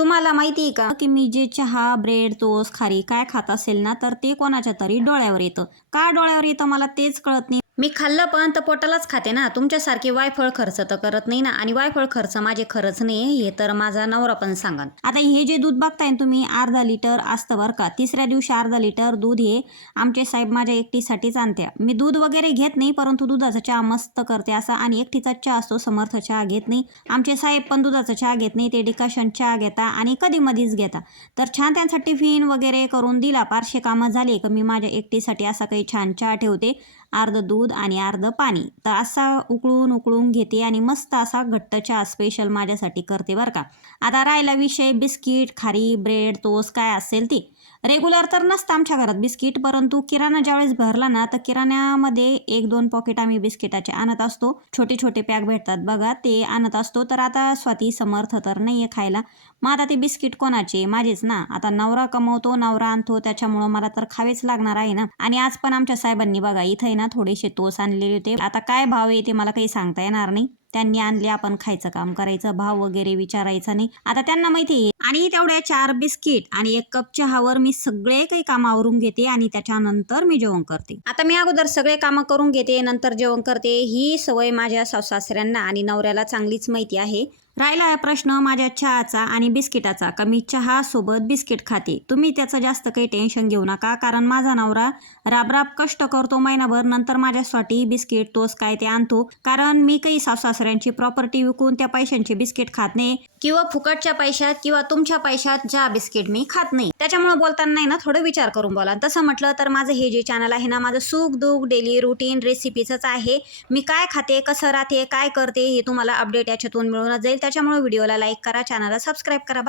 तुम्हाला माहिती आहे का की मी जे चहा, ब्रेड, टोस्ट, खारी काय खात असेल ना, तर ते कोणाच्या तरी डोळ्यावर येतं. का डोळ्यावर येतं मला तेच कळत नाही. मी खाल्लं पण तर पोटालाच खाते ना, तुमच्यासारखी वायफळ खर्च तर करत नाही ना. आणि वायफळ खर्च माझे खरंच नाही, हे तर माझा नवरा पण सांगन. आता हे जे दूध बघताय तुम्ही, अर्धा लिटर असतं बरं का. तिसऱ्या दिवशी अर्धा लिटर दूध हे आमचे साहेब माझ्या एकटीसाठीच आणत्या. मी दूध वगैरे घेत नाही, परंतु दुधाचा चहा मस्त करते असा. आणि एकटीचा चहा असतो, समर्थ चहा घेत नाही. आमचे साहेब पण दुधाचा चहा घेत नाही, ते डिकाशन चहा घेता आणि कधी मधीच घेता. तर छान त्यांचा टिफिन वगैरे करून दिला. पारशे कामं झाली का मी माझ्या एकटीसाठी असा काही छान चहा ठेवते, अर्धं दूध आणि अर्धं पाणी. तर असा उकळून उकळून घेते आणि मस्त असा घट्ट चहा स्पेशल माझ्यासाठी करते बरं का. आता राहिला विषय बिस्किट, खारी, ब्रेड, टोस्ट काय असेल ती. रेग्युलर तर नसतं आमच्या घरात बिस्किट, परंतु किराणा ज्यावेळेस भरला ना, तर किराण्यामध्ये 1-2 पॉकेट आम्ही बिस्किटाचे आणत असतो. छोटे छोटे पॅक भेटतात बघा, ते आणत असतो. तर आता स्वाती समर्थ तर नाही आहे खायला, मग आता ते बिस्किट कोणाचे? माझेच ना. आता नवरा कमवतो, नवरा आणतो, त्याच्यामुळं मला तर खावेच लागणार आहे ना. आणि आज पण आमच्या साहेबांनी बघा इथं आहे ना थोडेसे टोस्ट आणलेले होते. आता काय भाव आहे ते मला काही सांगता येणार नाही. त्यांनी आणले, आपण खायचं काम करायचं, भाव वगैरे विचारायचा नाही. आता त्यांना माहिती आहे. आणि तेवढ्या 4 बिस्किट आणि 1 कप चहावर मी सगळे काही काम आवरून घेते आणि त्याच्यानंतर मी जेवण करते. आता मी अगोदर सगळे कामं करून घेते, नंतर जेवण करते. ही सवय माझ्या सासऱ्यांना आणि नवऱ्याला चांगलीच माहिती आहे. राहिला आहे प्रश्न माझ्या चहाचा आणि बिस्किटाचा, का मी चहा सोबत बिस्किट खाते. तुम्ही त्याचं जास्त काही टेन्शन घेऊ नका, कारण माझा नवरा राबराब कष्ट करतो महिनाभर, नंतर माझ्यासाठी बिस्किट, टोस्ट काय ते आणतो. कारण मी काही सासऱ्यांची प्रॉपर्टी विकून त्या पैशांचे बिस्किट खात नाही, किंवा फुकटच्या पैशात किंवा तुमच्या पैशात ज्या बिस्किट मी खात नाही. त्याच्यामुळे बोलताना नाही ना थोडं विचार करून बोला. तसं म्हटलं तर माझं हे जे चॅनल आहे ना, माझं सुख दुःख डेली रुटीन रेसिपीचंच आहे. मी काय खाते, कसं राहते, काय करते, हे तुम्हाला अपडेट याच्यातून मिळूनच जाईल. त्याच्यामुळे व्हिडिओला लाईक करा, चॅनलला सबस्क्राईब करा. बाय.